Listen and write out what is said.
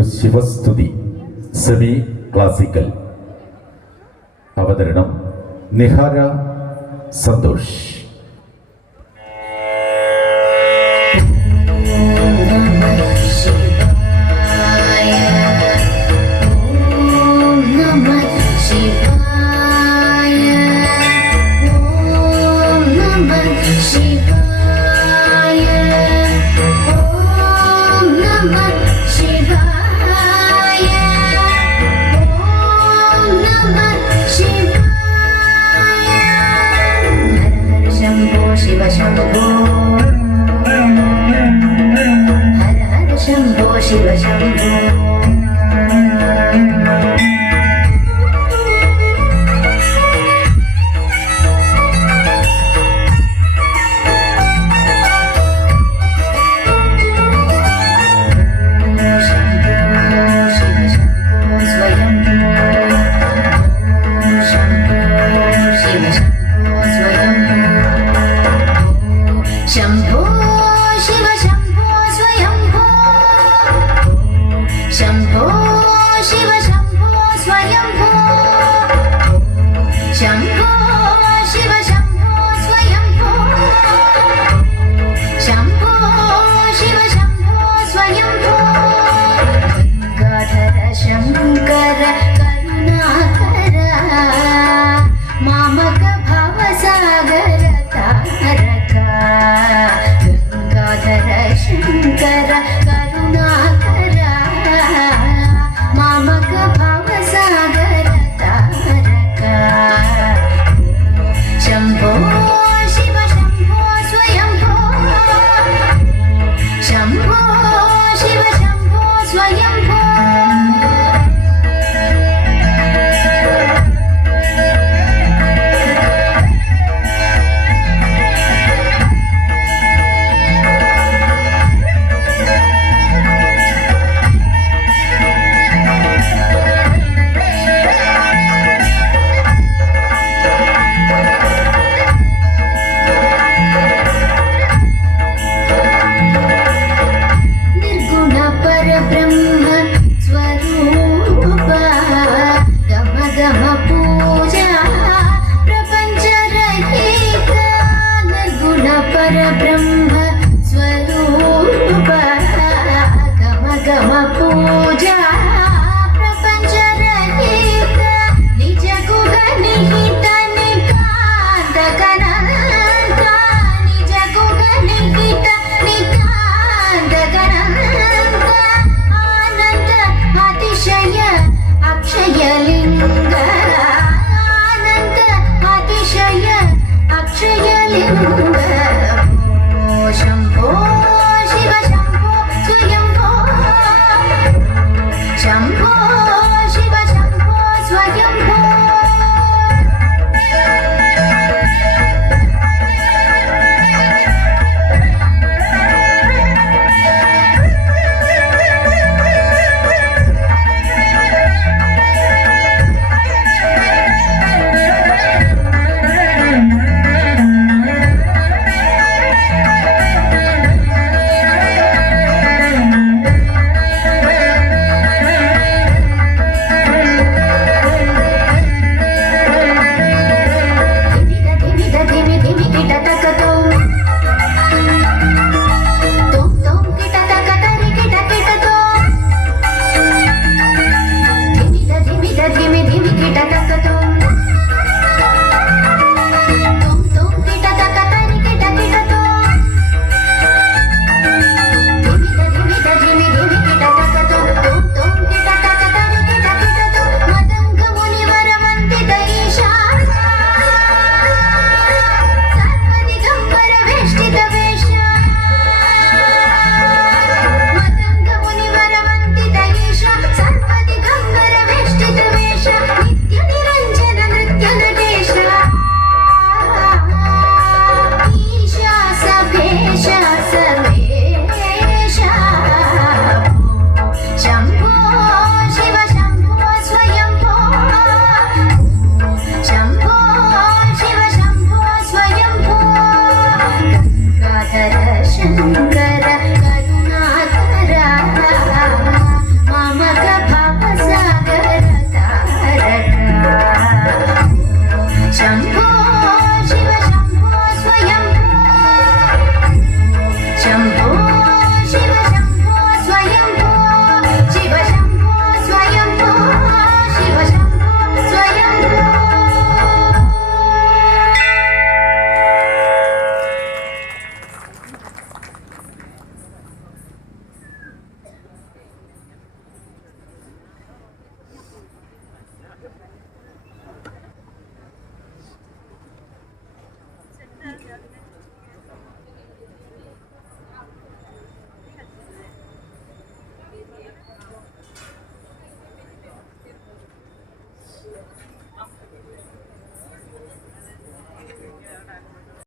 ഒരു ശിവസ്തുതി semi classical. അവതരണം നിഹാര സന്തോഷ്. शिव शंभो हर हर शंभो शिव शंभो शंभो शिव शंभो स्वयंभो शंभो शिव शंभो स्वयंभो शंभो शिव शंभो स्वयंभो शंभो शिव शंभो स्वयंभो गंगाधर शंकर करुणाकर मामक भवसागर तारक गंगाधर शंकर करुणाकर मामक भवसागर तारक शंभो शिव शंभो स्वयंभो शंभो शिव शंभो स्वयंभो ब्रह्म स्वरूप गम गम पूजा प्रपंच रहित निर्गुण पर ब्रह्म स्वरूप गम गम पूजा